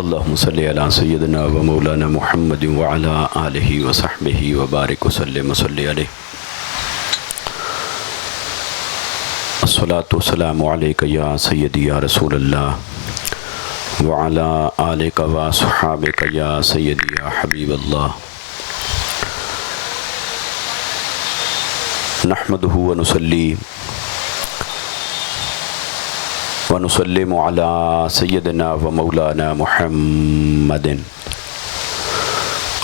اللہم صلی علی سیدنا و مولانا محمد وعلی آلہ وصحبہ وبارک وسلم وصلی علیہ الصلاۃ والسلام علیک یا سیدی یا رسول اللہ وعلی آلک و صحابک یا سیدی یا حبیب اللہ نحمدہ ونصلی ونسلم علی سیدنا و مولانا محمد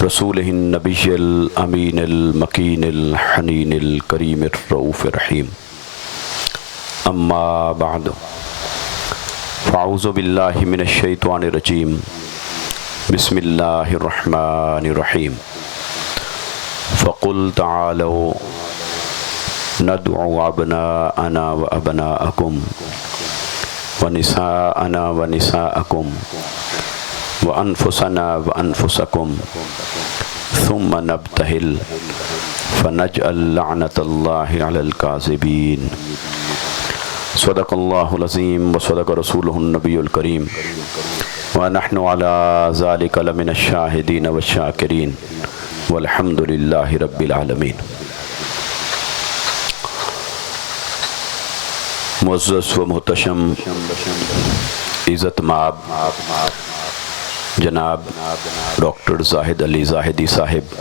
رسولہ النبی الامین المکین الحنین الکریم الرؤوف الرحیم اما بعد فاعوذ باللہ من الشیطان الرجیم بسم اللہ الرحمن الرحیم فقل تعالوا ندعو ابناءنا وابناءکم ونساءنا ونساءکم وانفسنا وانفسکم ثم نبتہل فنجعل لعنت اللہ علی الکاذبین صدق اللہ العظیم وصدق رسولہ النبی الکریم ونحن علی ذلک لمن الشاہدین والشاکرین والحمد للہ رب العالمین۔ معزز و محتشم عزت مآب جناب ڈاکٹر زاہد علی زاہدی صاحب،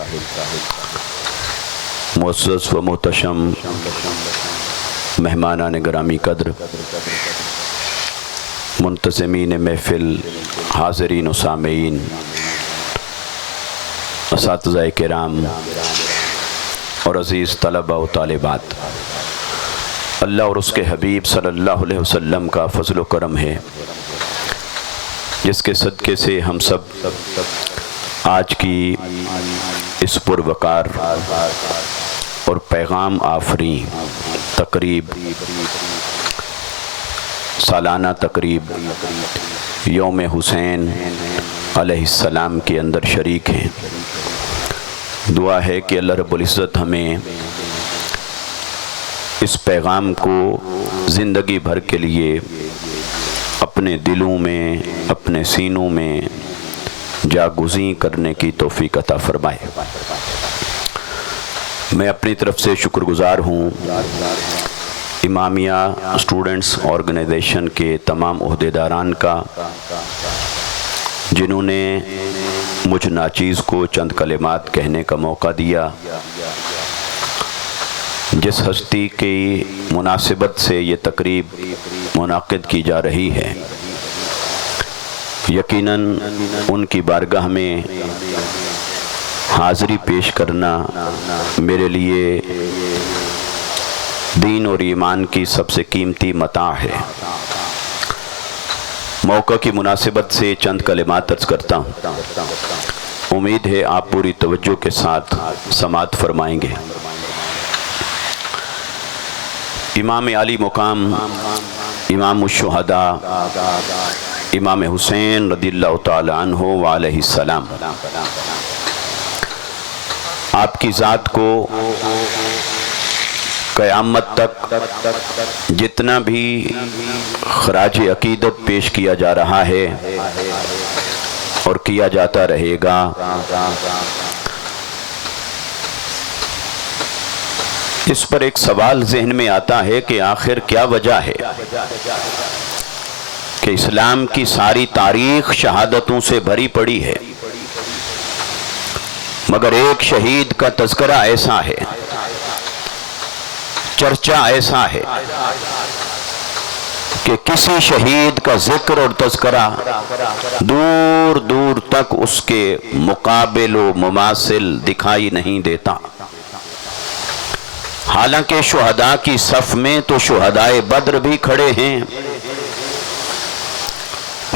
معزز و محتشم مہمانان گرامی قدر، منتظمین محفل، حاضرین و سامعین، اساتذہ کرام اور عزیز طلبہ و طالبات، اللہ اور اس کے حبیب صلی اللہ علیہ وسلم کا فضل و کرم ہے جس کے صدقے سے ہم سب آج کی اس پروقار اور پیغام آفری تقریب، سالانہ تقریب یوم حسین علیہ السلام کے اندر شریک ہیں۔ دعا ہے کہ اللہ رب العزت ہمیں اس پیغام کو زندگی بھر کے لیے اپنے دلوں میں، اپنے سینوں میں جاگزیں کرنے کی توفیق عطا فرمائے۔ میں اپنی طرف سے شکر گزار ہوں امامیہ اسٹوڈنٹس آرگنائزیشن کے تمام عہدیداران کا، جنہوں نے مجھ ناچیز کو چند کلمات کہنے کا موقع دیا۔ جس ہستی کی مناسبت سے یہ تقریب منعقد کی جا رہی ہے، یقیناً ان کی بارگاہ میں حاضری پیش کرنا میرے لیے دین اور ایمان کی سب سے قیمتی متاع ہے۔ موقع کی مناسبت سے چند کلمات عرض کرتا ہوں، امید ہے آپ پوری توجہ کے ساتھ سماعت فرمائیں گے۔ امام عالی مقام، امام الشہداء، امام حسین رضی اللہ تعالی عنہ وعلیہ السلام، آپ کی ذات کو قیامت تک جتنا بھی خراج عقیدت پیش کیا جا رہا ہے اور کیا جاتا رہے گا، اس پر ایک سوال ذہن میں آتا ہے کہ آخر کیا وجہ ہے کہ اسلام کی ساری تاریخ شہادتوں سے بھری پڑی ہے، مگر ایک شہید کا تذکرہ ایسا ہے، چرچا ایسا ہے کہ کسی شہید کا ذکر اور تذکرہ دور دور تک اس کے مقابل و مماثل دکھائی نہیں دیتا۔ حالانکہ شہداء کی صف میں تو شہدائے بدر بھی کھڑے ہیں،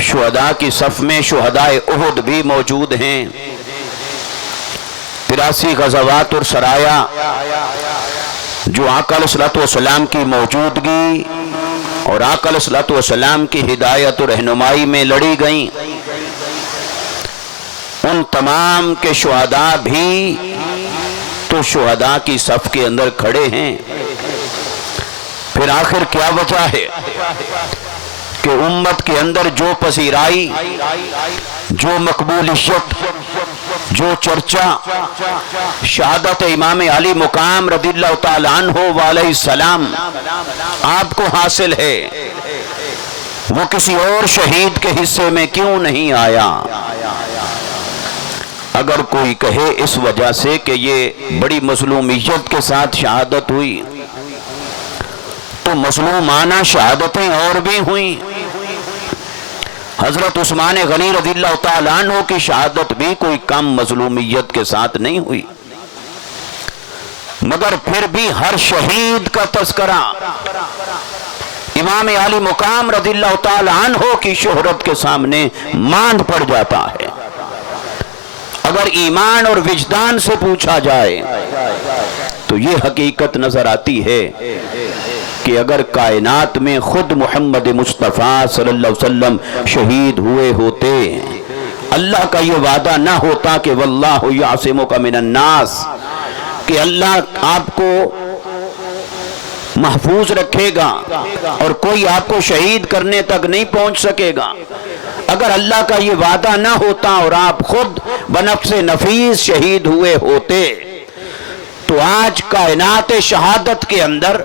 شہداء کی صف میں شہدائے احد بھی موجود ہیں، 83 غزوات اور سرایا جو آقا علیہ الصلوۃ والسلام کی موجودگی اور آقا علیہ الصلوۃ والسلام کی ہدایت و رہنمائی میں لڑی گئیں، ان تمام کے شہداء بھی تو شہداء کی صف کے اندر کھڑے ہیں۔ پھر آخر کیا وجہ ہے کہ امت کے اندر جو پذیرائی، جو مقبولیت، جو چرچا شہادت امام علی مقام رضی اللہ تعالیٰ عنہ وعلیہ السلام آپ کو حاصل ہے، وہ کسی اور شہید کے حصے میں کیوں نہیں آیا؟ اگر کوئی کہے اس وجہ سے کہ یہ بڑی مظلومیت کے ساتھ شہادت ہوئی، تو مظلومانہ شہادتیں اور بھی ہوئیں۔ حضرت عثمان غنی رضی اللہ تعالیٰ عنہ کی شہادت بھی کوئی کم مظلومیت کے ساتھ نہیں ہوئی، مگر پھر بھی ہر شہید کا تذکرہ امام علی مقام رضی اللہ تعالیٰ عنہ کی شہرت کے سامنے ماند پڑ جاتا ہے۔ اگر ایمان اور وجدان سے پوچھا جائے تو یہ حقیقت نظر آتی ہے کہ اگر کائنات میں خود محمد مصطفیٰ صلی اللہ علیہ وسلم شہید ہوئے ہوتے، اللہ کا یہ وعدہ نہ ہوتا کہ واللہ یعصمک من الناس، کہ اللہ آپ کو محفوظ رکھے گا اور کوئی آپ کو شہید کرنے تک نہیں پہنچ سکے گا، اگر اللہ کا یہ وعدہ نہ ہوتا اور آپ خود بنفس نفیس شہید ہوئے ہوتے، تو آج کائنات شہادت کے اندر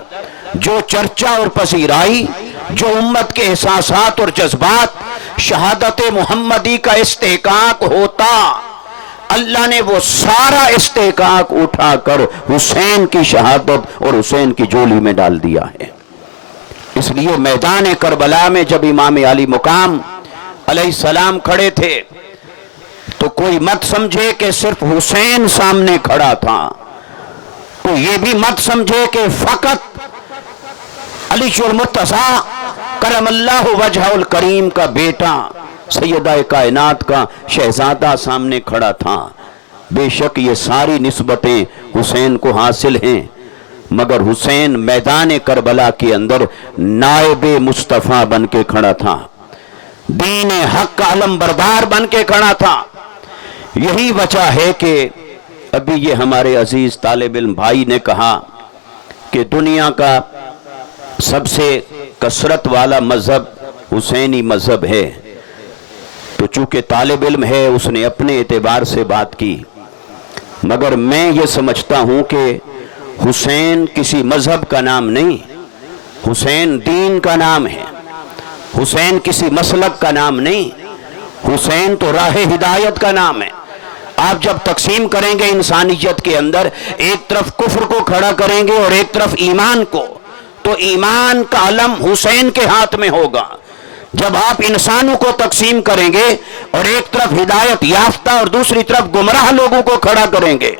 جو چرچا اور پذیرائی، جو امت کے احساسات اور جذبات شہادت محمدی کا استحقاق ہوتا، اللہ نے وہ سارا استحقاق اٹھا کر حسین کی شہادت اور حسین کی جولی میں ڈال دیا ہے۔ اس لیے میدان کربلا میں جب امام علی مقام علیہ السلام کھڑے تھے تو کوئی مت سمجھے کہ صرف حسین سامنے کھڑا تھا، کوئی یہ بھی مت سمجھے کہ فقط علی المرتضیٰ کرم اللہ وجہ الکریم کا بیٹا سیدہ کائنات کا شہزادہ سامنے کھڑا تھا۔ بے شک یہ ساری نسبتیں حسین کو حاصل ہیں، مگر حسین میدان کربلا کے اندر نائب مصطفیٰ بن کے کھڑا تھا، دین حق کا علم بردار بن کے کھڑا تھا۔ یہی وجہ ہے کہ ابھی یہ ہمارے عزیز طالب علم بھائی نے کہا کہ دنیا کا سب سے کثرت والا مذہب حسینی مذہب ہے، تو چونکہ طالب علم ہے اس نے اپنے اعتبار سے بات کی، مگر میں یہ سمجھتا ہوں کہ حسین کسی مذہب کا نام نہیں، حسین دین کا نام ہے، حسین کسی مسلک کا نام نہیں، حسین تو راہ ہدایت کا نام ہے۔ آپ جب تقسیم کریں گے انسانیت کے اندر، ایک طرف کفر کو کھڑا کریں گے اور ایک طرف ایمان کو، تو ایمان کا علم حسین کے ہاتھ میں ہوگا۔ جب آپ انسانوں کو تقسیم کریں گے اور ایک طرف ہدایت یافتہ اور دوسری طرف گمراہ لوگوں کو کھڑا کریں گے،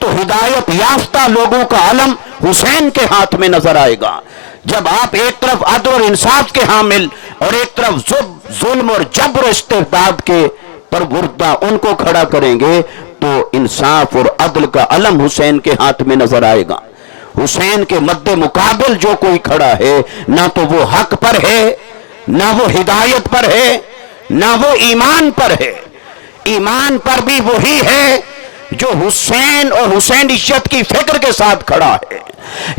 تو ہدایت یافتہ لوگوں کا علم حسین کے ہاتھ میں نظر آئے گا۔ جب آپ ایک طرف عدل اور انصاف کے حامل اور ایک طرف ظلم اور جبر و استبداد کے پروردہ ان کو کھڑا کریں گے، تو انصاف اور عدل کا علم حسین کے ہاتھ میں نظر آئے گا۔ حسین کے مد مقابل جو کوئی کھڑا ہے، نہ تو وہ حق پر ہے، نہ وہ ہدایت پر ہے، نہ وہ ایمان پر ہے۔ ایمان پر بھی وہی ہے جو حسین اور حسینیت کی فکر کے ساتھ کھڑا ہے،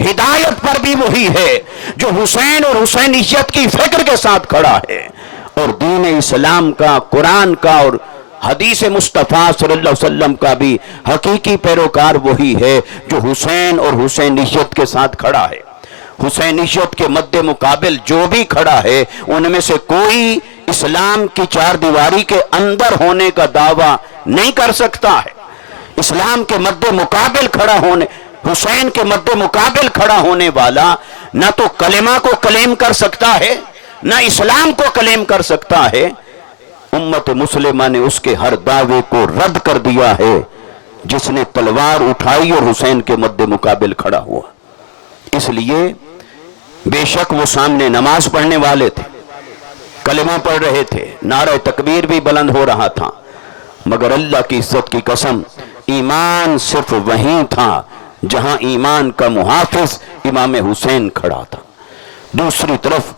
ہدایت پر بھی وہی ہے جو حسین اور حسینیت کی فکر کے ساتھ کھڑا ہے، اور دین اسلام کا، قرآن کا اور حدیث مصطفیٰ صلی اللہ علیہ وسلم کا بھی حقیقی پیروکار وہی ہے جو حسین اور حسینیت کے ساتھ کھڑا ہے۔ حسینیت کے مد مقابل جو بھی کھڑا ہے، ان میں سے کوئی اسلام کی چار دیواری کے اندر ہونے کا دعویٰ نہیں کر سکتا ہے۔ اسلام کے مد مقابل کھڑا ہونے، حسین کے مد مقابل کھڑا ہونے والا نہ تو کلمہ کو کلیم کر سکتا ہے، نہ اسلام کو کلیم کر سکتا ہے۔ امت مسلمہ نے اس کے ہر دعوے کو رد کر دیا ہے جس نے تلوار اٹھائی اور حسین کے مد مقابل کھڑا ہوا۔ اس لیے بے شک وہ سامنے نماز پڑھنے والے تھے، کلمہ پڑھ رہے تھے، نعرہ تکبیر بھی بلند ہو رہا تھا، مگر اللہ کی عزت کی قسم ایمان صرف وہیں تھا جہاں ایمان کا محافظ امام حسین کھڑا تھا۔ دوسری طرف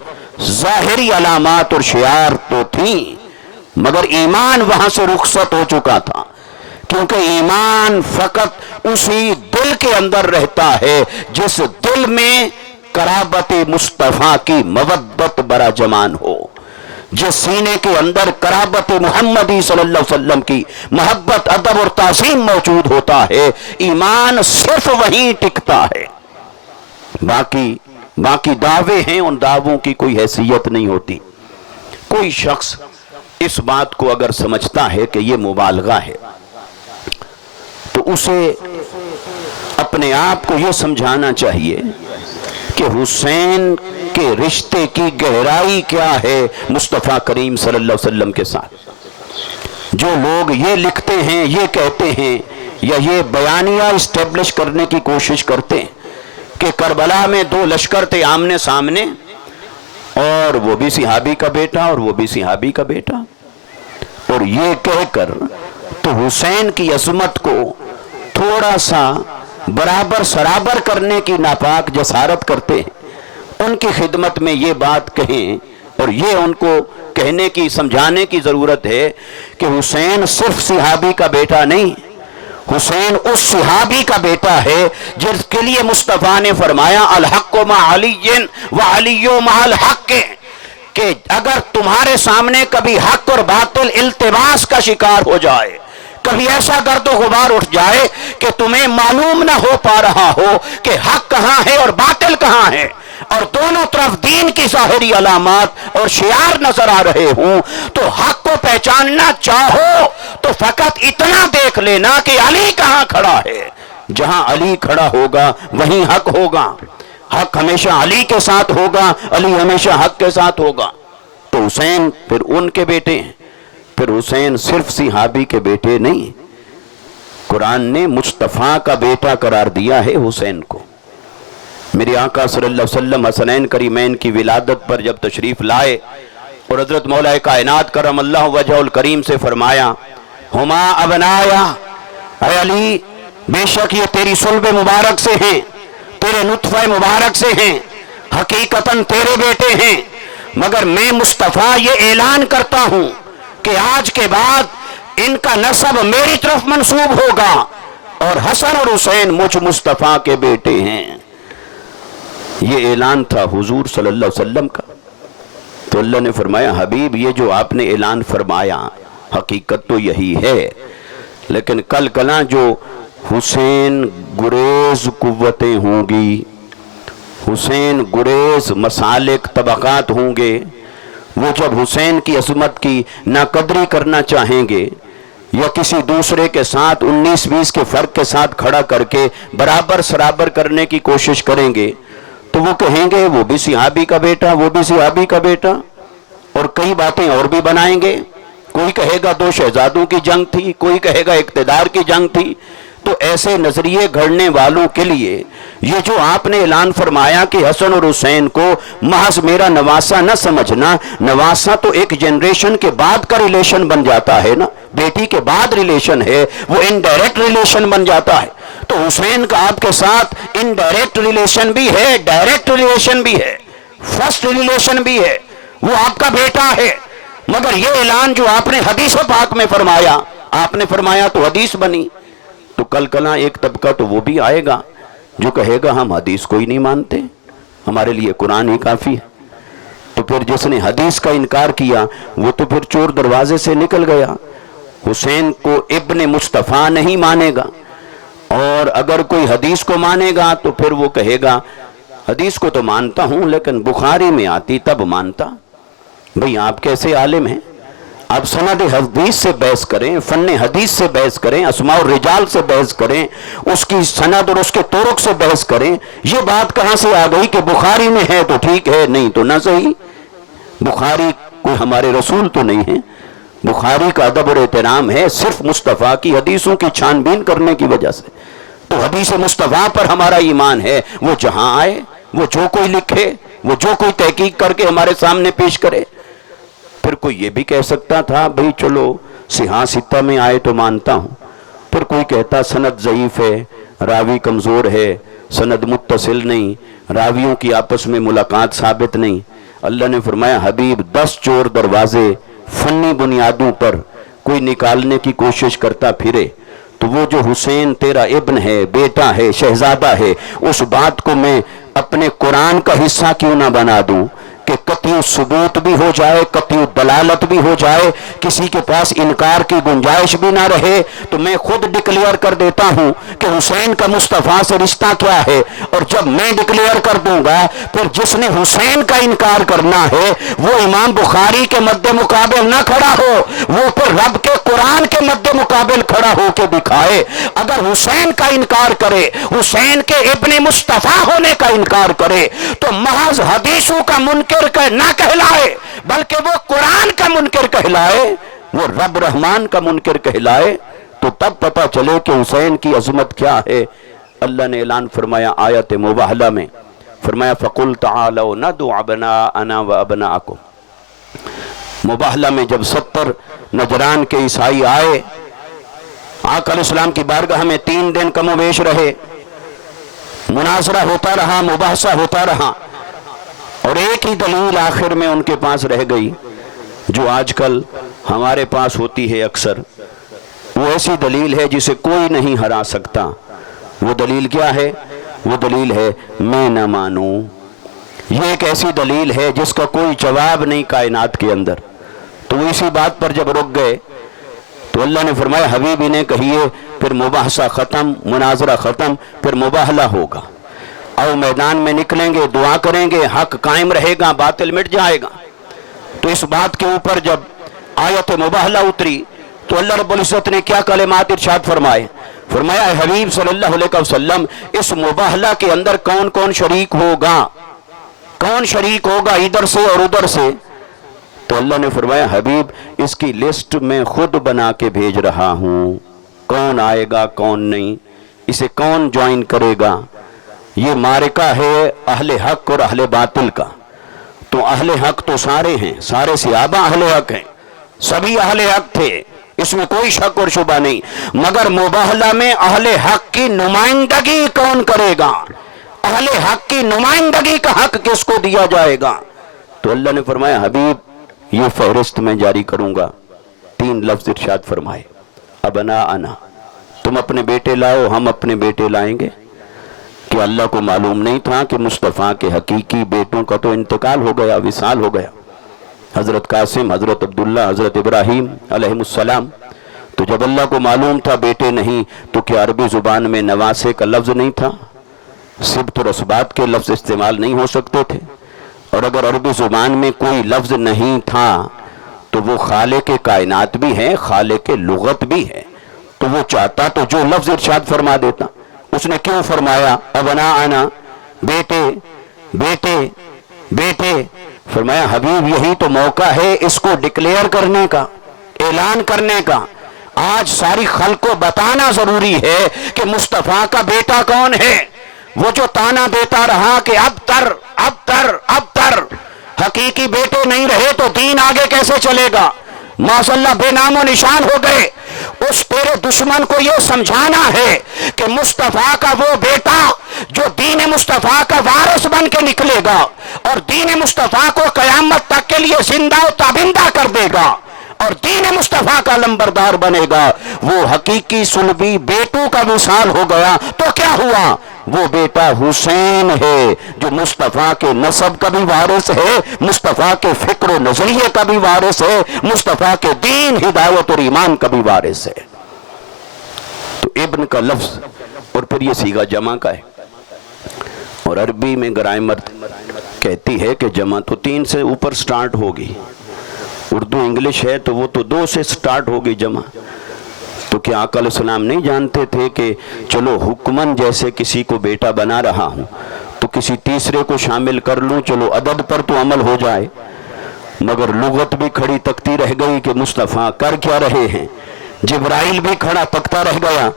ظاہری علامات اور شعار تو تھیں، مگر ایمان وہاں سے رخصت ہو چکا تھا، کیونکہ ایمان فقط اسی دل کے اندر رہتا ہے جس دل میں قرابت مصطفیٰ کی مودت برا جمان ہو۔ جس سینے کے اندر قرابت محمدی صلی اللہ علیہ وسلم کی محبت، ادب اور تعظیم موجود ہوتا ہے، ایمان صرف وہیں ٹکتا ہے۔ باقی دعوے ہیں، ان دعووں کی کوئی حیثیت نہیں ہوتی۔ کوئی شخص اس بات کو اگر سمجھتا ہے کہ یہ مبالغہ ہے تو اسے اپنے آپ کو یہ سمجھانا چاہیے کہ حسین کے رشتے کی گہرائی کیا ہے مصطفیٰ کریم صلی اللہ علیہ وسلم کے ساتھ۔ جو لوگ یہ لکھتے ہیں، یہ کہتے ہیں یا یہ بیانیہ اسٹیبلش کرنے کی کوشش کرتے ہیں کہ کربلا میں دو لشکر تھے آمنے سامنے، اور وہ بھی صحابی کا بیٹا اور وہ بھی صحابی کا بیٹا، اور یہ کہہ کر تو حسین کی عظمت کو تھوڑا سا برابر سرابر کرنے کی ناپاک جسارت کرتے ہیں۔ ان کی خدمت میں یہ بات کہیں اور یہ ان کو کہنے کی، سمجھانے کی ضرورت ہے کہ حسین صرف صحابی کا بیٹا نہیں، حسین اس صحابی کا بیٹا ہے جس کے لیے مصطفیٰ نے فرمایا الحق مع علی وعلی مع الحق، کہ اگر تمہارے سامنے کبھی حق اور باطل التباس کا شکار ہو جائے، کبھی ایسا گرد و غبار اٹھ جائے کہ تمہیں معلوم نہ ہو پا رہا ہو کہ حق کہاں ہے اور باطل کہاں ہے، اور دونوں طرف دین کی ظاہری علامات اور شعار نظر آ رہے ہوں، تو حق کو پہچاننا چاہو تو فقط اتنا دیکھ لینا کہ علی کہاں کھڑا ہے۔ جہاں علی کھڑا ہوگا وہیں حق ہوگا، حق ہمیشہ علی کے ساتھ ہوگا، علی ہمیشہ حق کے ساتھ ہوگا۔ تو حسین پھر ان کے بیٹے ہیں، پھر حسین صرف صحابی کے بیٹے نہیں، قرآن نے مصطفیٰ کا بیٹا قرار دیا ہے حسین کو۔ میرے آقا صلی اللہ علیہ وسلم حسنین کریمین کی ولادت پر جب تشریف لائے اور حضرت مولا کائنات کرم اللہ وجہ الکریم سے فرمایا ہما ابنایا، اے علی بے شک یہ تیری صلب مبارک سے ہیں، تیرے نطفہ مبارک سے ہیں، حقیقتاً تیرے بیٹے ہیں، مگر میں مصطفیٰ یہ اعلان کرتا ہوں کہ آج کے بعد ان کا نسب میری طرف منسوب ہوگا، اور حسن اور حسین مجھ مصطفیٰ کے بیٹے ہیں۔ یہ اعلان تھا حضور صلی اللہ علیہ وسلم کا۔ تو اللہ نے فرمایا حبیب یہ جو آپ نے اعلان فرمایا حقیقت تو یہی ہے، لیکن کل کلاں جو حسین گریز قوتیں ہوں گی، حسین گریز مسالک طبقات ہوں گے، وہ جب حسین کی عظمت کی ناقدری کرنا چاہیں گے یا کسی دوسرے کے ساتھ 19-20 کے فرق کے ساتھ کھڑا کر کے برابر سرابر کرنے کی کوشش کریں گے، تو وہ کہیں گے وہ بھی صحابی کا بیٹا، وہ بھی صحابی کا بیٹا، اور کئی باتیں اور بھی بنائیں گے۔ کوئی کہے گا دو شہزادوں کی جنگ تھی، کوئی کہے گا اقتدار کی جنگ تھی۔ تو ایسے نظریے گھڑنے والوں کے لیے یہ جو آپ نے اعلان فرمایا کہ حسن اور حسین کو محض میرا نواسا نہ سمجھنا، نواسا تو ایک جنریشن کے بعد کا ریلیشن بن جاتا ہے نا، بیٹی کے بعد ریلیشن ہے، وہ انڈائریکٹ ریلیشن بن جاتا ہے۔ تو حسین کا آپ کے ساتھ انڈائریکٹ ریلیشن بھی ہے، ڈائریکٹ ریلیشن بھی ہے، فرسٹ ریلیشن بھی ہے، وہ آپ کا بیٹا ہے۔ مگر یہ اعلان جو آپ نے حدیث پاک میں فرمایا، آپ نے فرمایا تو حدیث بنی۔ تو کل کلاں ایک طبقہ تو وہ بھی آئے گا جو کہے گا ہم حدیث کو ہی نہیں مانتے، ہمارے لیے قرآن ہی کافی ہے۔ تو پھر جس نے حدیث کا انکار کیا وہ تو پھر چور دروازے سے نکل گیا، حسین کو ابن مصطفیٰ نہیں مانے گا۔ اور اگر کوئی حدیث کو مانے گا تو پھر وہ کہے گا حدیث کو تو مانتا ہوں لیکن بخاری میں آتی تب مانتا۔ بھئی آپ کیسے عالم ہیں؟ آپ سند حدیث سے بحث کریں، فن حدیث سے بحث کریں، اسماء الرجال سے بحث کریں، اس کی سند اور اس کے طرق سے بحث کریں۔ یہ بات کہاں سے آ گئی کہ بخاری میں ہے تو ٹھیک ہے، نہیں تو نہ صحیح؟ بخاری کوئی ہمارے رسول تو نہیں ہے، بخاری کا ادب اور احترام ہے صرف مصطفیٰ کی حدیثوں کی چھان بین کرنے کی وجہ سے۔ تو حدیث مصطفیٰ پر ہمارا ایمان ہے، وہ جہاں آئے، وہ جو کوئی لکھے، وہ جو کوئی تحقیق کر کے ہمارے سامنے پیش کرے۔ پھر کوئی یہ بھی کہہ سکتا تھا بھئی چلو صحاح ستہ میں آئے تو مانتا ہوں، پھر کوئی کہتا سند ضعیف ہے، راوی کمزور ہے، سند متصل نہیں، راویوں کی آپس میں ملاقات ثابت نہیں۔ اللہ نے فرمایا حبیب 10 چور دروازے فنی بنیادوں پر کوئی نکالنے کی کوشش کرتا پھرے تو وہ جو حسین تیرا ابن ہے، بیٹا ہے، شہزادہ ہے، اس بات کو میں اپنے قرآن کا حصہ کیوں نہ بنا دوں کہ قطعی ثبوت بھی ہو جائے، قطعی دلالت بھی ہو جائے، کسی کے پاس انکار کی گنجائش بھی نہ رہے، تو میں خود ڈکلیئر کر دیتا ہوں کہ حسین کا مصطفیٰ سے رشتہ کیا ہے۔ اور جب میں ڈکلیئر کر دوں گا پھر جس نے حسین کا انکار کرنا ہے وہ امام بخاری کے مد مقابل نہ کھڑا ہو، وہ پھر رب کے قرآن کے مد مقابل کھڑا ہو کے دکھائے۔ اگر حسین کا انکار کرے، حسین کے ابن مصطفیٰ ہونے کا انکار کرے، تو محض حدیثوں کا منکر نہ کہلائے بلکہ وہ قرآن کا منکر کہلائے، وہ رب رحمان کا منکر کہلائے، تو تب پتہ چلے کہ حسین کی عظمت کیا ہے۔ اللہ نے اعلان فرمایا آیت مباہلہ میں، فرمایا فَقُلْ تَعَالَوْا نَدْعُ أَبْنَاءَنَا وَأَبْنَاءَكُمْ۔ مباہلہ میں جب 70 نجران کے عیسائی آئے، آقا علیہ السلام کی بارگاہ میں 3 دن کم و بیش رہے، مناظرہ ہوتا رہا، مباحثہ ہوتا رہا، اور ایک ہی دلیل آخر میں ان کے پاس رہ گئی جو آج کل ہمارے پاس ہوتی ہے اکثر۔ وہ ایسی دلیل ہے جسے کوئی نہیں ہرا سکتا۔ وہ دلیل کیا ہے؟ وہ دلیل ہے میں نہ مانوں۔ یہ ایک ایسی دلیل ہے جس کا کوئی جواب نہیں کائنات کے اندر۔ تو وہ اسی بات پر جب رک گئے تو اللہ نے فرمایا حبیب انہیں کہیے، پھر مباحثہ ختم، مناظرہ ختم، پھر مباہلہ ہوگا، اور میدان میں نکلیں گے، دعا کریں گے، حق قائم رہے گا، باطل مٹ جائے گا۔ تو اس بات کے اوپر جب آیت مباہلہ اتری تو اللہ رب العزت نے کیا کلمات ارشاد فرمائے؟ فرمایا اے حبیب صلی اللہ علیہ وسلم، اس مباہلہ کے اندر کون کون شریک ہوگا؟ کون شریک ہوگا ادھر سے اور ادھر سے؟ تو اللہ نے فرمایا حبیب اس کی لسٹ میں خود بنا کے بھیج رہا ہوں، کون آئے گا کون نہیں، اسے کون جوائن کرے گا۔ یہ معرکہ ہے اہل حق اور اہل باطل کا۔ تو اہل حق تو سارے ہیں، سارے صحابہ اہل حق ہیں، سبھی اہل حق تھے، اس میں کوئی شک اور شبہ نہیں، مگر مباہلہ میں اہل حق کی نمائندگی کون کرے گا؟ اہل حق کی نمائندگی کا حق کس کو دیا جائے گا؟ تو اللہ نے فرمایا حبیب یہ فہرست میں جاری کروں گا۔ 3 لفظ ارشاد فرمائے، ابناءنا، تم اپنے بیٹے لاؤ، ہم اپنے بیٹے لائیں گے۔ کہ اللہ کو معلوم نہیں تھا کہ مصطفیٰ کے حقیقی بیٹوں کا تو انتقال ہو گیا، وصال ہو گیا، حضرت قاسم، حضرت عبداللہ، حضرت ابراہیم علیہ السلام۔ تو جب اللہ کو معلوم تھا بیٹے نہیں، تو کیا عربی زبان میں نواسے کا لفظ نہیں تھا؟ سبت اور اسبات کے لفظ استعمال نہیں ہو سکتے تھے؟ اور اگر عربی زبان میں کوئی لفظ نہیں تھا تو وہ خالق کائنات بھی ہے، خالق لغت بھی ہے، تو وہ چاہتا تو جو لفظ ارشاد فرما دیتا۔ اس نے کیوں فرمایا ابناءنا، بیٹے بیٹے بیٹے؟ فرمایا حبیب یہی تو موقع ہے اس کو ڈکلیئر کرنے کا، اعلان کرنے کا۔ آج ساری خلق کو بتانا ضروری ہے کہ مصطفیٰ کا بیٹا کون ہے۔ وہ جو تانا دیتا رہا کہ اب تر حقیقی بیٹے نہیں رہے تو دین آگے کیسے چلے گا، ماشاءاللہ بے نام و نشان ہو گئے۔ اس تیرے دشمن کو یہ سمجھانا ہے کہ مصطفیٰ کا وہ بیٹا جو دین مصطفیٰ کا وارث بن کے نکلے گا اور دین مصطفیٰ کو قیامت تک کے لیے زندہ و تابندہ کر دے گا اور دین مصطفیٰ کا لمبردار بنے گا، وہ حقیقی صلبی بیٹوں کا وصال ہو گیا۔ تو کیا ہوا؟ وہ بیٹا حسین ہے جو مصطفیٰ کے نسب کا بھی وارث ہے، مصطفیٰ کے فکر و نظریے کا بھی وارث ہے، مصطفیٰ کے دین، ہدایت اور ایمان کا بھی وارث ہے۔ تو ابن کا لفظ اور پھر یہ صیغہ جمع کا ہے، اور عربی میں گرامر کہتی ہے کہ جمع تو 3 سے اوپر سٹارٹ ہوگی، اردو انگلش ہے تو وہ تو 2 سے سٹارٹ ہوگی جمع۔ تو کیا آقا علیہ السلام نہیں جانتے تھے کہ چلو حکمن جیسے کسی کو بیٹا بنا رہا ہوں تو کسی تیسرے کو شامل کر لوں، چلو عدد پر تو عمل ہو جائے، مگر لغت بھی کھڑی تکتی رہ گئی کہ مصطفیٰ کر کیا رہے ہیں۔ جبرائیل بھی کھڑا تکتا رہ گیا،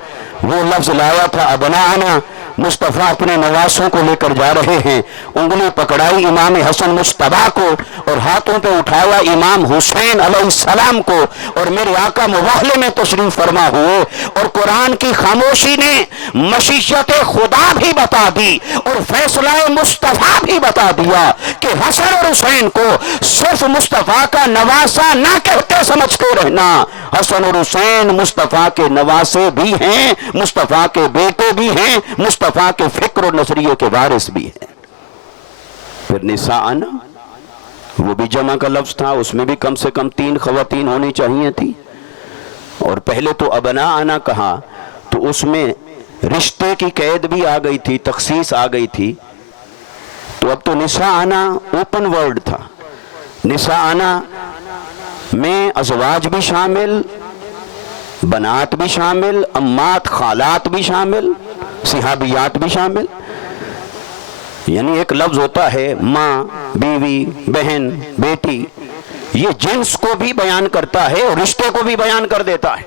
وہ لفظ لایا تھا ابناءنا، مصطفیٰ اپنے نواسوں کو لے کر جا رہے ہیں، انگلی پکڑائی امام حسن مجتبیٰ کو اور ہاتھوں پہ اٹھایا امام حسین علیہ السلام کو، اور میرے آقا مباہلے میں تشریف فرما ہوئے، اور قرآن کی خاموشی نے مشیت خدا بھی بتا دی اور فیصلہ مصطفیٰ بھی بتا دیا کہ حسن اور حسین کو صرف مصطفیٰ کا نواسہ نہ کہتے سمجھتے رہنا، حسن اور حسین مصطفیٰ کے نواسے بھی ہیں، مصطفیٰ کے بیٹے بھی ہیں، مصطفیٰ کے فکر و نظریے کے وارث بھی ہیں۔ پھر نساءنا، وہ بھی جمع کا لفظ تھا، اس میں بھی کم سے کم 3 خواتین ہونی چاہیے تھی. اور پہلے تو ابناءنا کہا تو اس میں رشتے کی قید بھی آ گئی تھی، تخصیص آ گئی تھی. تو اب تو نساءنا اوپن ورڈ تھا. نساءنا میں ازواج بھی شامل، بنات بھی شامل، امات خالات بھی شامل، صحابیات بھی شامل. یعنی ایک لفظ ہوتا ہے ماں، بیوی، بہن، بیٹی، یہ جنس کو بھی بیان کرتا ہے اور رشتے کو بھی بیان کر دیتا ہے.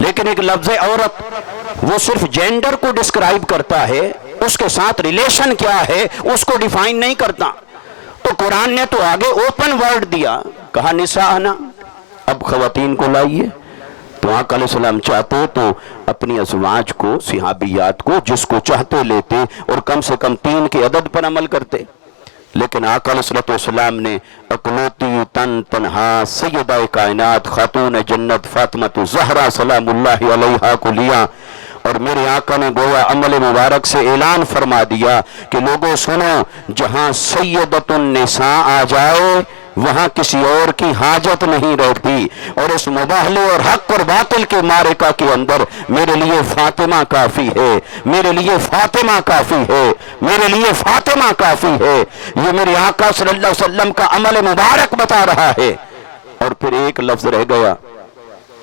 لیکن ایک لفظ عورت وہ صرف جینڈر کو ڈسکرائب کرتا ہے، اس کے ساتھ ریلیشن کیا ہے اس کو ڈیفائن نہیں کرتا. تو قرآن نے تو آگے اوپن ورڈ دیا، کہا نساءنا، اب خواتین کو لائیے. تو آقا علیہ السلام چاہتے تو اپنی ازواج کو، صحابیات کو، جس کو چاہتے لیتے اور کم سے کم 3 کے عدد پر عمل کرتے. لیکن آقا علیہ السلام نے اکلوتی تنہا سیدہ کائنات خاتون جنت فاطمہ زہرا سلام اللہ علیہا کو لیا، اور میرے آقا نے گویا عمل مبارک سے اعلان فرما دیا کہ لوگوں سنو، جہاں سیدۃ النساء آ جائے وہاں کسی اور کی حاجت نہیں رہتی. اور اس مباہلے اور حق اور باطل کے معرکہ کے اندر میرے لیے فاطمہ کافی ہے، میرے لیے فاطمہ کافی ہے، میرے لیے فاطمہ کافی ہے. یہ میرے آقا صلی اللہ علیہ وسلم کا عمل مبارک بتا رہا ہے. اور پھر ایک لفظ رہ گیا،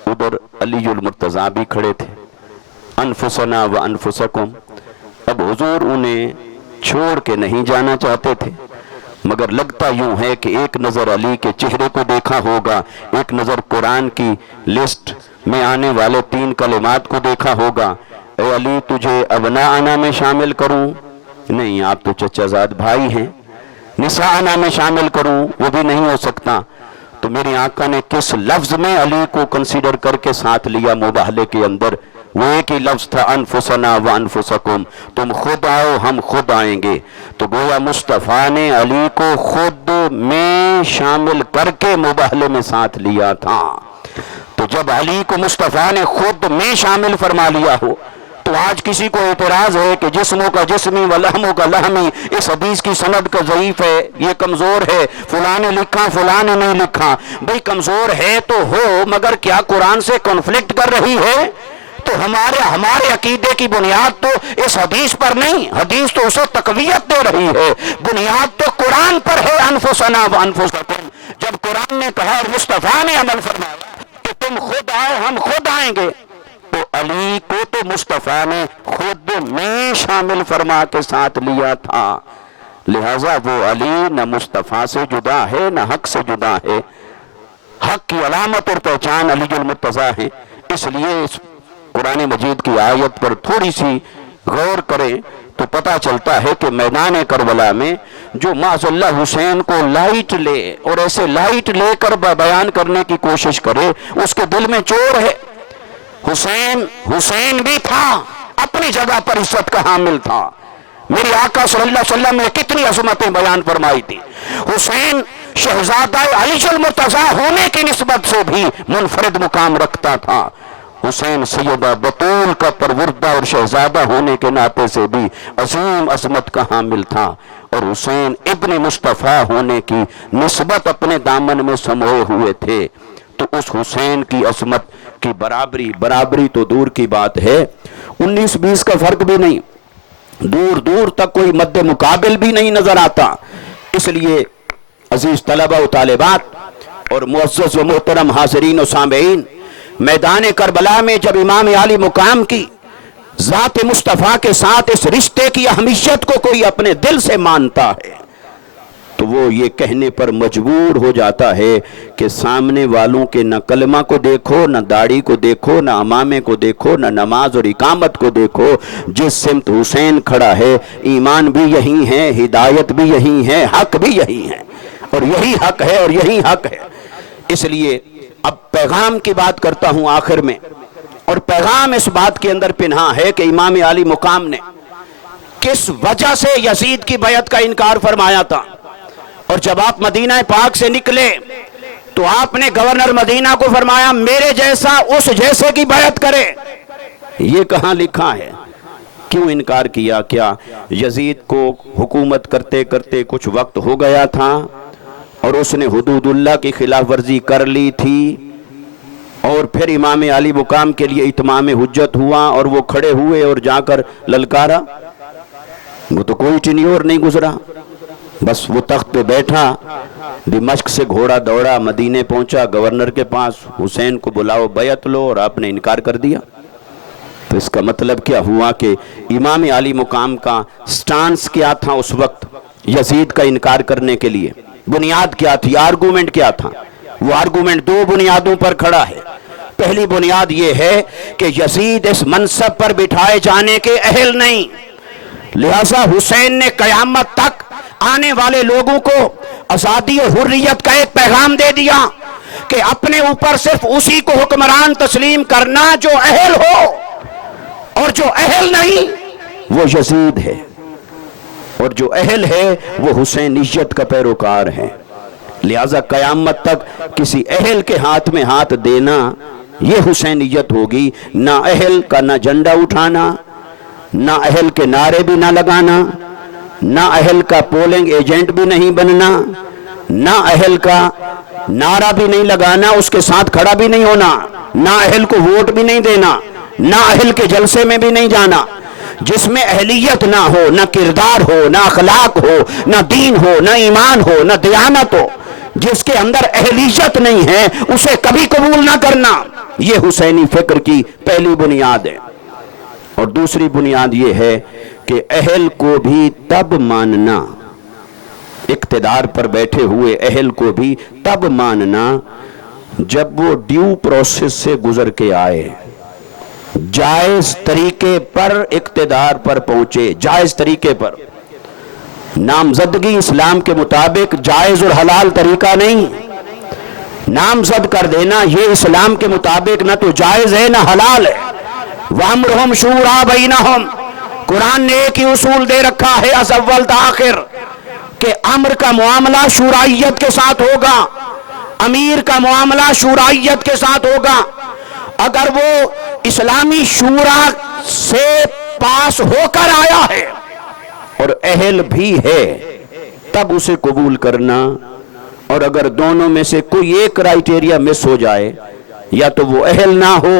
ادھر علی المرتضیٰ بھی کھڑے تھے، انفسنا و انفسکم. اب حضور انہیں چھوڑ کے نہیں جانا چاہتے تھے، مگر لگتا یوں ہے کہ ایک نظر علی کے چہرے کو دیکھا ہوگا، ایک نظر قرآن کی لسٹ میں آنے والے 3 کلمات کو دیکھا ہوگا. اے علی تجھے ابناءنا میں شامل کروں؟ نہیں، آپ تو چچا زاد بھائی ہیں. نساءنا میں شامل کروں؟ وہ بھی نہیں ہو سکتا. تو میرے آقا نے کس لفظ میں علی کو کنسیڈر کر کے ساتھ لیا مباہلے کے اندر؟ وہ ایک ہی لفظ تھا، انفسنا و انفسکم، تم خود آؤ ہم خود آئیں گے. تو گویا مصطفیٰ نے علی کو خود میں شامل کر کے مباہلے میں ساتھ لیا تھا. تو جب علی کو مصطفیٰ نے خود میں شامل فرما لیا ہو تو آج کسی کو اعتراض ہے کہ جسموں کا جسمی و لحموں کا لحمی، اس حدیث کی سند کا ضعیف ہے، یہ کمزور ہے، فلاں نے لکھا فلاں نے نہیں لکھا. بھئی کمزور ہے تو ہو، مگر کیا قرآن سے کنفلکٹ کر رہی ہے؟ تو ہمارے عقیدے کی بنیاد تو اس حدیث پر نہیں، حدیث تو اسے تقویت دے رہی ہے، بنیاد تو قرآن پر ہے. انفسنا و انفسکم، جب قرآن نے کہا اور مصطفیٰ نے عمل فرمایا کہ تم خود آؤ ہم خود آئیں گے، تو علی کو تو مصطفیٰ نے خود میں شامل فرما کے ساتھ لیا تھا. لہٰذا وہ علی نہ مصطفیٰ سے جدا ہے نہ حق سے جدا ہے. حق کی علامت اور پہچان علی المرتضیٰ ہے. اس لیے اس قرآن مجید کی آیت پر تھوڑی سی غور کریں تو پتہ چلتا ہے کہ میدان کربلا میں جو معاذ اللہ حسین کو لائٹ لے اور ایسے لائٹ لے کر بیان کرنے کی کوشش کرے، اس کے دل میں چور ہے. حسین بھی تھا، اپنی جگہ پر عزت کا حامل تھا. میرے آقا صلی اللہ علیہ وسلم نے کتنی عظمتیں بیان فرمائی تھی. حسین شہزادہ علی المرتضیٰ ہونے کی نسبت سے بھی منفرد مقام رکھتا تھا. حسین سیدہ بطول کا پروردہ اور شہزادہ ہونے کے ناطے سے بھی عظیم عظمت کا حامل تھا. اور حسین ابن مصطفیٰ ہونے کی نسبت اپنے دامن میں سموئے ہوئے تھے. تو اس حسین کی عظمت کی برابری تو دور کی بات ہے، 19-20 کا فرق بھی نہیں، دور دور تک کوئی مد مقابل بھی نہیں نظر آتا. اس لیے عزیز طلبہ و طالبات اور معزز و محترم حاضرین و سامعین، میدان کربلا میں جب امام عالی مقام کی ذات مصطفیٰ کے ساتھ اس رشتے کی اہمیت کو کوئی اپنے دل سے مانتا ہے تو وہ یہ کہنے پر مجبور ہو جاتا ہے کہ سامنے والوں کے نہ کلمہ کو دیکھو، نہ داڑھی کو دیکھو، نہ امامے کو دیکھو، نہ نماز اور اقامت کو دیکھو. جس سمت حسین کھڑا ہے ایمان بھی یہی ہے، ہدایت بھی یہی ہے، حق بھی یہی ہے، اور یہی حق ہے اور یہی حق ہے. اس لیے اب پیغام کی بات کرتا ہوں آخر میں، اور پیغام اس بات کے اندر پنہا ہے کہ امام عالی مقام نے کس وجہ سے یزید کی بیعت کا انکار فرمایا تھا. اور جب آپ مدینہ پاک سے نکلے تو آپ نے گورنر مدینہ کو فرمایا میرے جیسا اس جیسے کی بیعت کرے. یہ کہاں لکھا ہے؟ کیوں انکار کیا؟ کیا یزید کو حکومت کرتے کرتے کچھ وقت ہو گیا تھا؟ اور اس نے حدود اللہ کی خلاف ورزی کر لی تھی، اور پھر امام علی مقام کے لیے اتمام حجت ہوا اور وہ کھڑے ہوئے اور جا کر للکارا، وہ تو کوئی ٹینیور نہیں گزرا، بس وہ تخت پہ بیٹھا، دمشق سے گھوڑا دوڑا، مدینے پہنچا، گورنر کے پاس، حسین کو بلاؤ بیعت لو، اور آپ نے انکار کر دیا۔ تو اس کا مطلب کیا ہوا کہ امام علی مقام کا سٹانس کیا تھا اس وقت یزید کا انکار کرنے کے لیے؟ بنیاد کیا تھی؟ آرگومنٹ کیا تھا؟ وہ آرگومنٹ دو بنیادوں پر کھڑا ہے۔ پہلی بنیاد یہ ہے کہ یزید اس منصب پر بٹھائے جانے کے اہل نہیں، لہذا حسین نے قیامت تک آنے والے لوگوں کو آزادی اور حریت کا ایک پیغام دے دیا کہ اپنے اوپر صرف اسی کو حکمران تسلیم کرنا جو اہل ہو، اور جو اہل نہیں وہ یزید ہے، اور جو اہل ہے وہ حسینیت کا پیروکار ہے۔ لہذا قیامت تک کسی اہل کے ہاتھ میں ہاتھ دینا یہ حسینیت ہوگی، نہ اہل کا نہ جھنڈا اٹھانا، نہ اہل کے نعرے بھی نہ لگانا، نہ اہل کا پولنگ ایجنٹ بھی نہیں بننا، نہ اہل کا نعرہ بھی نہیں لگانا، اس کے ساتھ کھڑا بھی نہیں ہونا، نہ اہل کو ووٹ بھی نہیں دینا، نہ اہل کے جلسے میں بھی نہیں جانا۔ جس میں اہلیت نہ ہو، نہ کردار ہو، نہ اخلاق ہو، نہ دین ہو، نہ ایمان ہو، نہ دیانت ہو، جس کے اندر اہلیت نہیں ہے اسے کبھی قبول نہ کرنا، یہ حسینی فکر کی پہلی بنیاد ہے۔ اور دوسری بنیاد یہ ہے کہ اہل کو بھی تب ماننا، اقتدار پر بیٹھے ہوئے اہل کو بھی تب ماننا جب وہ ڈیو پروسیس سے گزر کے آئے، جائز طریقے پر اقتدار پر پہنچے، جائز طریقے پر۔ نامزدگی اسلام کے مطابق جائز اور حلال طریقہ نہیں، نامزد کر دینا یہ اسلام کے مطابق نہ تو جائز ہے نہ حلال ہے۔ وَأَمْرُهُمْ شُورَىٰ بَيْنَهُمْ، قرآن نے ایک ہی اصول دے رکھا ہے از اول تا آخر کہ امر کا معاملہ شورائیت کے ساتھ ہوگا، امیر کا معاملہ شورائیت کے ساتھ ہوگا۔ اگر وہ اسلامی شورا سے پاس ہو کر آیا ہے اور اہل بھی ہے تب اسے قبول کرنا، اور اگر دونوں میں سے کوئی ایک کرائیٹیریا مس ہو جائے، یا تو وہ اہل نہ ہو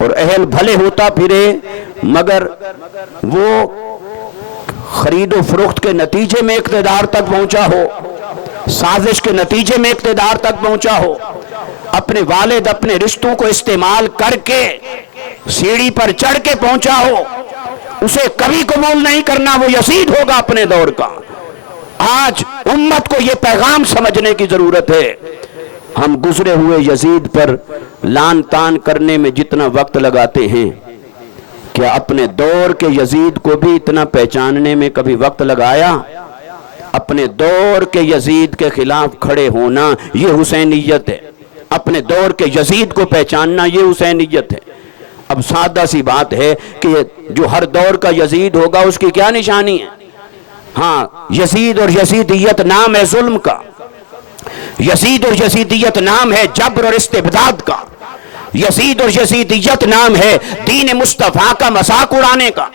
اور اہل بھلے ہوتا پھرے مگر وہ خرید و فروخت کے نتیجے میں اقتدار تک پہنچا ہو، سازش کے نتیجے میں اقتدار تک پہنچا ہو، اپنے والد اپنے رشتوں کو استعمال کر کے سیڑھی پر چڑھ کے پہنچا ہو، اسے کبھی قبول نہیں کرنا، وہ یزید ہوگا اپنے دور کا۔ آج امت کو یہ پیغام سمجھنے کی ضرورت ہے۔ ہم گزرے ہوئے یزید پر لان تان کرنے میں جتنا وقت لگاتے ہیں، کیا اپنے دور کے یزید کو بھی اتنا پہچاننے میں کبھی وقت لگایا؟ اپنے دور کے یزید کے خلاف کھڑے ہونا یہ حسینیت ہے، اپنے دور کے یزید کو پہچاننا یہ حسینیت ہے۔ اب سادہ سی بات ہے کہ جو ہر دور کا یزید ہوگا اس کی کیا نشانی ہے؟ ہاں، یزید اور یزیدیت نام ہے ظلم کا، یزید اور یزیدیت نام ہے جبر اور استبداد کا، یزید اور یزیدیت نام ہے دین مصطفیٰ کا مذاق اڑانے کا،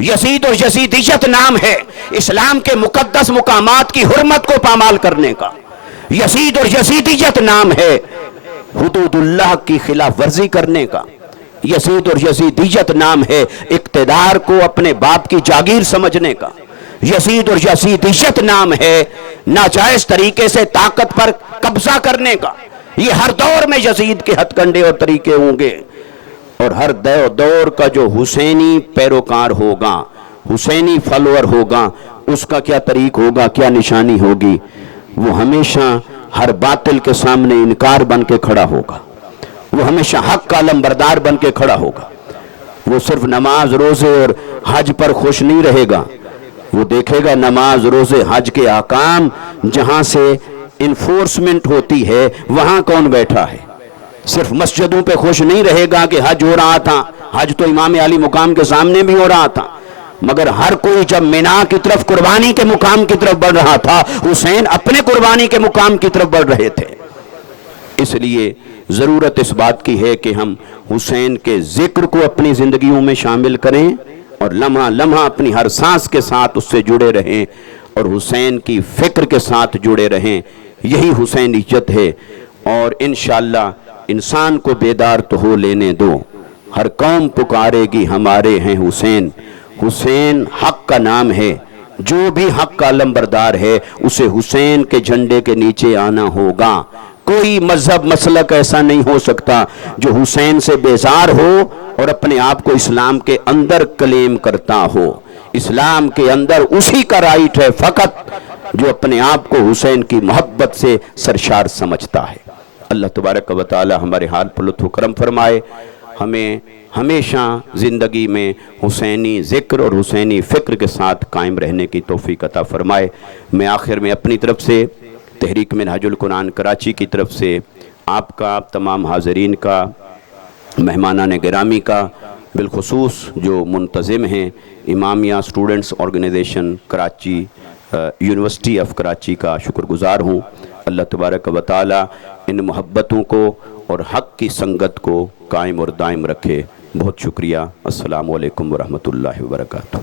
یزید اور یزیدیت نام ہے اسلام کے مقدس مقامات کی حرمت کو پامال کرنے کا، یزید اور یزیدیت نام ہے حدود اللہ کی خلاف ورزی کرنے کا، یزید اور یزیدیت نام ہے اقتدار کو اپنے باپ کی جاگیر سمجھنے کا، یزید اور یزیدیت نام ہے ناجائز طریقے سے طاقت پر قبضہ کرنے کا۔ یہ ہر دور میں یزید کے ہتھ کنڈے اور طریقے ہوں گے، اور ہر دور کا جو حسینی پیروکار ہوگا، حسینی فالوور ہوگا، اس کا کیا طریق ہوگا، کیا نشانی ہوگی؟ وہ ہمیشہ ہر باطل کے سامنے انکار بن کے کھڑا ہوگا، وہ ہمیشہ حق کا علمبردار بن کے کھڑا ہوگا۔ وہ صرف نماز روزے اور حج پر خوش نہیں رہے گا، وہ دیکھے گا نماز روزے حج کے احکام جہاں سے انفورسمنٹ ہوتی ہے وہاں کون بیٹھا ہے۔ صرف مسجدوں پہ خوش نہیں رہے گا کہ حج ہو رہا تھا، حج تو امام علی مقام کے سامنے بھی ہو رہا تھا، مگر ہر کوئی جب مینا کی طرف قربانی کے مقام کی طرف بڑھ رہا تھا، حسین اپنے قربانی کے مقام کی طرف بڑھ رہے تھے۔ اس لیے ضرورت اس بات کی ہے کہ ہم حسین کے ذکر کو اپنی زندگیوں میں شامل کریں اور لمحہ لمحہ اپنی ہر سانس کے ساتھ اس سے جڑے رہیں، اور حسین کی فکر کے ساتھ جڑے رہیں، یہی حسینیت ہے۔ اور انشاءاللہ انسان کو بیدار تو ہو لینے دو، ہر قوم پکارے گی ہمارے ہیں حسین۔ حسین حق کا نام ہے، جو بھی حق کا علمبردار ہے اسے حسین کے جھنڈے کے نیچے آنا ہوگا۔ کوئی مذہب مسلک ایسا نہیں ہو سکتا جو حسین سے بیزار ہو اور اپنے آپ کو اسلام کے اندر کلیم کرتا ہو۔ اسلام کے اندر اسی کا رائٹ ہے فقط جو اپنے آپ کو حسین کی محبت سے سرشار سمجھتا ہے۔ اللہ تبارک و تعالی ہمارے حال پر لطف و کرم فرمائے، ہمیں ہمیشہ زندگی میں حسینی ذکر اور حسینی فکر کے ساتھ قائم رہنے کی توفیق عطا فرمائے۔ میں آخر میں اپنی طرف سے، تحریک منہاج القرآن کراچی کی طرف سے آپ کا، تمام حاضرین کا، مہمانان گرامی کا، بالخصوص جو منتظم ہیں Imamia students organization Karachi, university of Karachi کا شکر گزار ہوں۔ اللہ تبارک و تعالی ان محبتوں کو اور حق کی سنگت کو قائم اور دائم رکھے۔ بہت شکریہ۔ السلام علیکم ورحمۃ اللہ وبرکاتہ۔